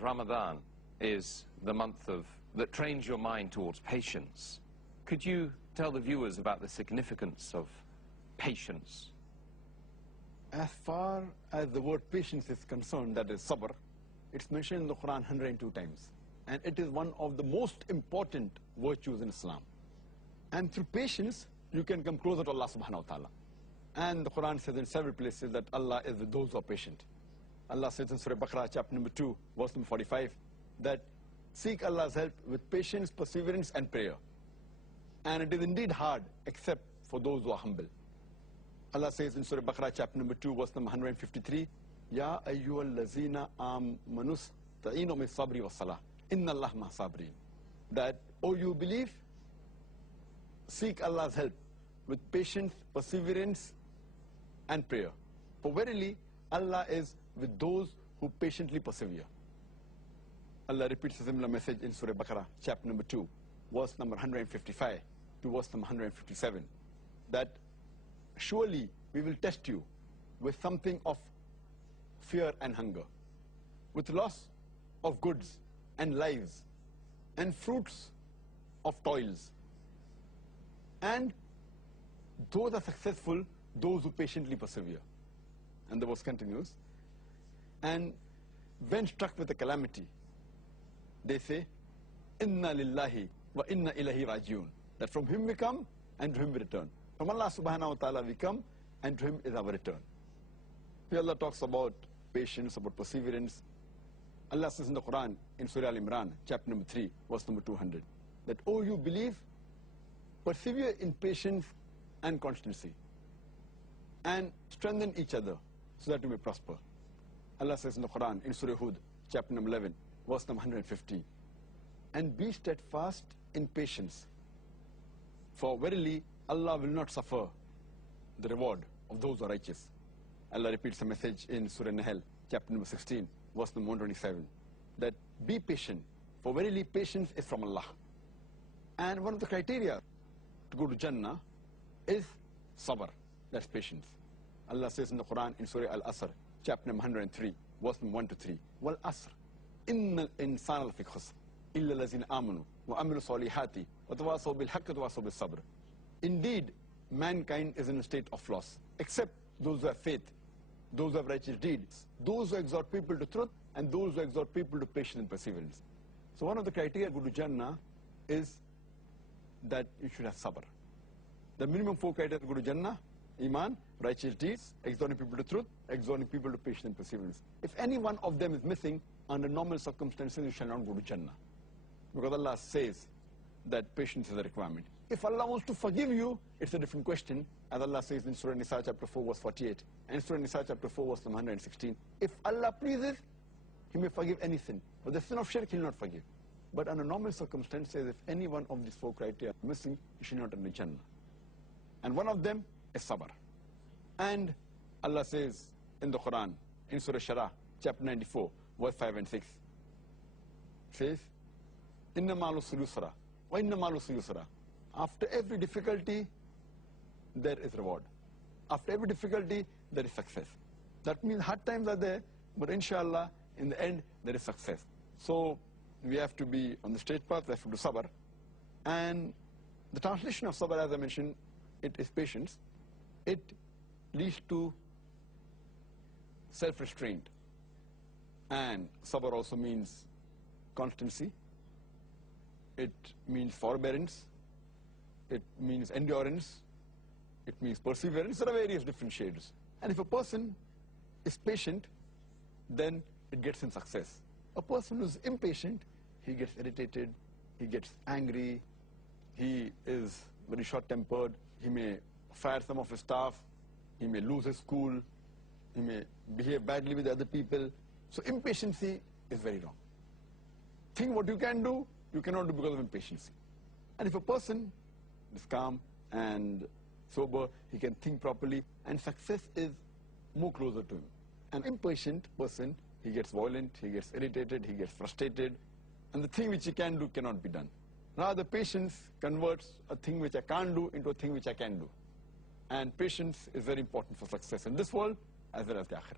Ramadan is the month that trains your mind towards patience. Could you tell the viewers about the significance of patience? As far as the word patience is concerned, that is sabr, it's mentioned in the Quran 102 times. And it is one of the most important virtues in Islam. And through patience, you can come closer to Allah subhanahu wa ta'ala. And the Quran says in several places that Allah is with those who are patient. Allah says in Surah Baqarah, chapter number 2, verse number 45, that seek Allah's help with patience, perseverance, and prayer. And it is indeed hard, except for those who are humble. Allah says in Surah Baqarah, chapter number 2, verse number 153, Ya ayyuhal lazina amanus ta'inu min sabri wa salah. Inna Allah ma sabrin. That, oh, you believe, seek Allah's help with patience, perseverance, and prayer. For verily, Allah is with those who patiently persevere. Allah repeats a similar message in Surah Baqarah, chapter number 2, verse number 155 to verse number 157, that surely we will test you with something of fear and hunger, with loss of goods and lives, and fruits of toils. And those are successful, those who patiently persevere. And the verse continues, and when struck with a calamity, they say, Inna lillahi wa inna ilahi rajiun. That from Him we come and to Him we return. From Allah subhanahu wa ta'ala we come and to Him is our return. Here Allah talks about patience, about perseverance. Allah says in the Quran, in Surah Al-Imran, chapter number 3, verse number 200, that, oh, you believe, persevere in patience and constancy, and strengthen each other so that you may prosper. Allah says in the Quran, in Surah Hud, chapter number 11, verse number 150, and be steadfast in patience, for verily Allah will not suffer the reward of those who are righteous. Allah repeats the message in Surah Nahl, chapter number 16, verse number 127, that be patient, for verily patience is from Allah. And one of the criteria to go to Jannah is sabr, that's patience. Allah says in the Quran, in Surah Al-Asr, chapter number 103, verse number 1 to 3, Wal Asr, Innal insana lafi khusr, illa lazina amanu, wa amilu salihati, wa tawasaw bil haqqi wa tawasaw bil sabr. Indeed, mankind is in a state of loss, except those who have faith, those who have righteous deeds, those who exhort people to truth, and those who exhort people to patience and perseverance. So one of the criteria to go to Jannah is that you should have sabr. The minimum 4 criteria to go to Jannah: Iman, righteous deeds, exhorting people to truth, exhorting people to patience and perseverance. If any one of them is missing, under normal circumstances, you shall not go to Jannah. Because Allah says that patience is a requirement. If Allah wants to forgive you, it's a different question. As Allah says in Surah Nisa chapter 4 verse 48 and Surah Nisa chapter 4 verse 116, if Allah pleases, He may forgive any sin. But the sin of shirk, He will not forgive. But under normal circumstances, if any one of these 4 criteria are missing, you should not enter Jannah. And one of them is sabr. And Allah says in the Quran, in Surah Shara, chapter 94, verse 5 and 6, says, Inna ma'al usri yusra, wa inna ma'al usri yusra. After every difficulty, there is reward. After every difficulty, there is success. That means hard times are there, but inshallah, in the end, there is success. So we have to be on the straight path, we have to do sabr. And the translation of sabr, as I mentioned, it is patience. It leads to self-restraint. And sabr also means constancy. It means forbearance. It means endurance. It means perseverance. There are various different shades. And if a person is patient, then it gets him success. A person who is impatient, he gets irritated, he gets angry, he is very short-tempered, he may fire some of his staff, he may lose his school, he may behave badly with other people. So impatience is very wrong. Think what you can do, you cannot do because of impatience. And if a person is calm and sober, he can think properly, and success is more closer to him. An impatient person, he gets violent, he gets irritated, he gets frustrated, and the thing which he can do cannot be done. Now the patience converts a thing which I can't do into a thing which I can do. And patience is very important for success in this world as well as the akhirah.